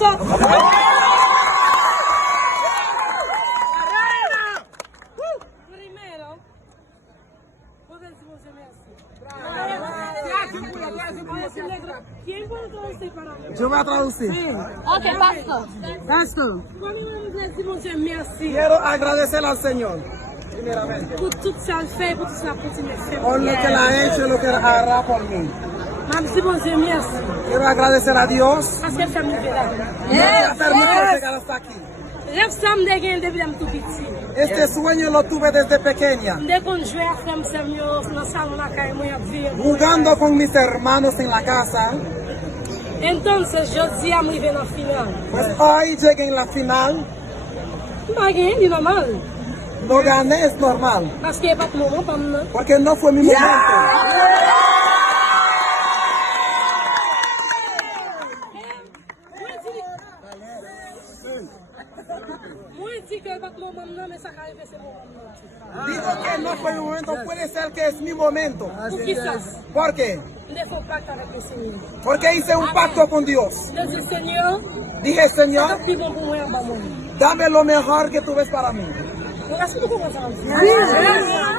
aplauso. Primero, vos decimos ¿quién puede traducir para mí? Yo voy a traducir. Sí. Ok, pastor. Pastor, Cuando decimos merci, quiero agradecer al Señor, primeramente, por tout ça le fait, pour tout ça pour me faire. por lo que la ha hecho y lo que hará por mí. Merci, bon Dieu, merci. Quiero agradecer a Dios Parce que ça me fait là. que me ha permitido llegar hasta aquí. Rêve ça me dégaine depuis que tout petit. Este sueño lo tuve desde pequeña, Dès qu'on jouait à frère, dans le salon, la caille, moi, jugando con mis hermanos en la casa. Entonces, je dis à me arriver en finale. Pues hoy llegué en la final, Pas gagné, c'est normal. no gané, es normal, Parce qu'il n'y a pas de moment pour moi. porque no fue mi momento. Moi, je dis que pas de moment, mais ça arrive, c'est mon moment. Digo que no fue mi momento, puede ser que es mi momento. Pour qui ça? ¿Por qué? Il ne faut pas avec le Seigneur. Porque hice un pacto con Dios. Je dis, Seigneur, Dije, c'est Señor, le plus bon pour moi en bas monde. dame lo mejor que tú ves para mí. Merci beaucoup, mon frère. Sí.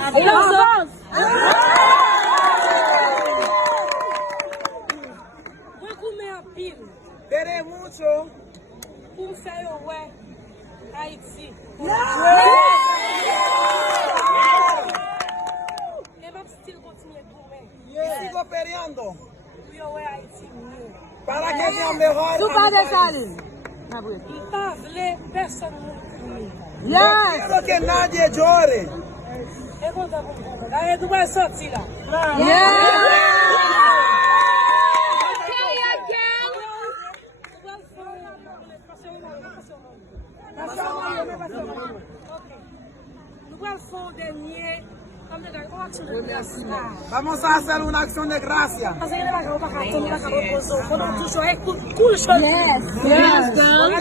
Aplausos. Moi, combien en pile Veré mucho pour me faire ouais Haïti. Et même si il continue de tourner, y sigo peleando pour ouais Haïti mieux. para que sea mejor. Tu a pas mi de país. salut. Il pas voulu personne ne No quiero que nadie llore. Et content pour vous. Allez, tu vas sortir là. Nous allons faire un dernier. Vamos a hacer una acción de gracia. Yes, girl.